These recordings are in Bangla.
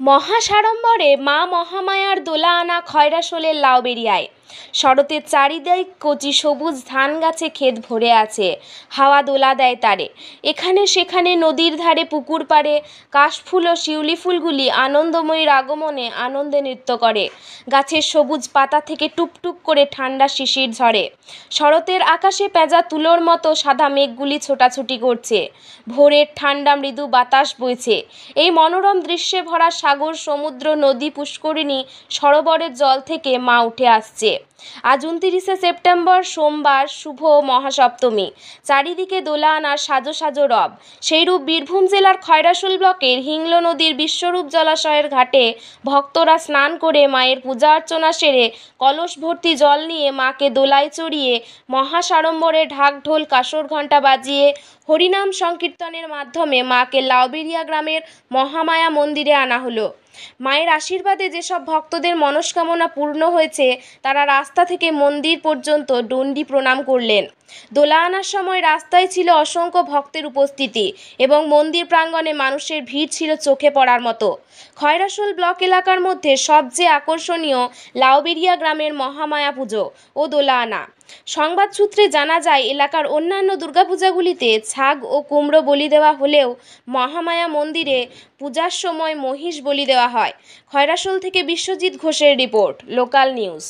মহাসাড়ম্বরে মা মহামায়ার দোলা আনা খয়রাশোলের লাউবেরিয়ায়। শরতের চারিদিক কচি সবুজ ধান গাছে ক্ষেত ভরে আছে, হাওয়া দোলা দেয় তারে। এখানে সেখানে নদীর ধারে পুকুর পাড়ে কাশফুল ও শিউলি ফুলগুলি আনন্দময়ীর আগমনে আনন্দে নৃত্য করে। গাছের সবুজ পাতা থেকে টুপটুপ করে ঠান্ডা শিশির ঝরে। শরতের আকাশে পেঁজা তুলোর মতো সাদা মেঘগুলি ছোটাছুটি করছে। ভোরের ঠান্ডা মৃদু বাতাস বইছে। এই মনোরম দৃশ্যে ভরা সাগর, সমুদ্র, নদী, পুষ্করিণী, সরোবরের জল থেকে মা উঠে আসছে। আজ 29শে সেপ্টেম্বর, সোমবার, শুভ মহাসপ্তমী। চারিদিকে দোলা আনার সাজো সাজো রব। সেইরূপ বীরভূম জেলার খয়রাশোল ব্লকের হিংল নদীর বিশ্বরূপ জলাশয়ের ঘাটে ভক্তরা স্নান করে মায়ের পূজা অর্চনা সেরে কলস ভর্তি জল নিয়ে মাকে দোলায় চড়িয়ে মহাসাড়ম্বরে ঢাক ঢোল কাসর ঘণ্টা বাজিয়ে হরিনাম সংকীর্তনের মাধ্যমে মাকে লাউবেরিয়া গ্রামের মহামায়া মন্দিরে আনা হলো। মায়ের আশীর্বাদে যেসব ভক্তদের মনস্কামনা পূর্ণ হয়েছে তারা রাস্তা থেকে মন্দির পর্যন্ত দণ্ডি প্রণাম করলেন। দোলা আনার সময় রাস্তায় ছিল অসংখ্য ভক্তের উপস্থিতি এবং মন্দির প্রাঙ্গণে মানুষের ভিড় ছিল চোখে পড়ার মতো। খয়রাশোল ব্লক এলাকার মধ্যে সবচেয়ে আকর্ষণীয় লাউবেরিয়া গ্রামের মহামায়া পুজো ও দোলা আনা। সংবাদ সূত্রে জানা যায়, এলাকার অন্যান্য দুর্গাপূজাগুলিতে ছাগ ও কুমড়ো বলি দেওয়া হলেও মহামায়া মন্দিরে পূজার সময় মহিষ বলি দেওয়া হয়। খয়রাশোল থেকে বিশ্বজিৎ ঘোষের রিপোর্ট, লোকাল নিউজ।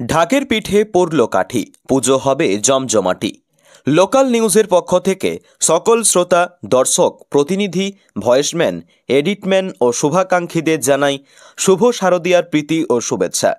ঢাকের পিঠে পড়ল কাঠি, পুজো হবে জমজমাটি। লোকাল নিউজের পক্ষ থেকে সকল শ্রোতা, দর্শক, প্রতিনিধি, ভয়েসম্যান, এডিটম্যান ও শুভাকাঙ্ক্ষীদের জানাই শুভ শারদীয়ার প্রীতি ও শুভেচ্ছা।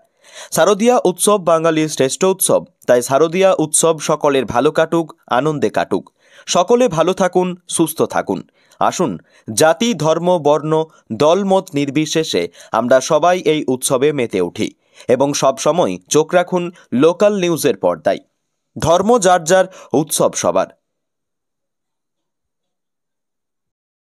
শারদীয়া উৎসব বাঙালির শ্রেষ্ঠ উৎসব, তাই শারদীয়া উৎসব সকলের ভালো কাটুক, আনন্দে কাটুক। সকলে ভালো থাকুন, সুস্থ থাকুন। আসুন, জাতি, ধর্ম, বর্ণ, দলমত নির্বিশেষে আমরা সবাই এই উৎসবে মেতে উঠি এবং সব সময় চোখ রাখুন লোকাল নিউজের পর্দায়। ধর্ম যার যার, উৎসব সবার।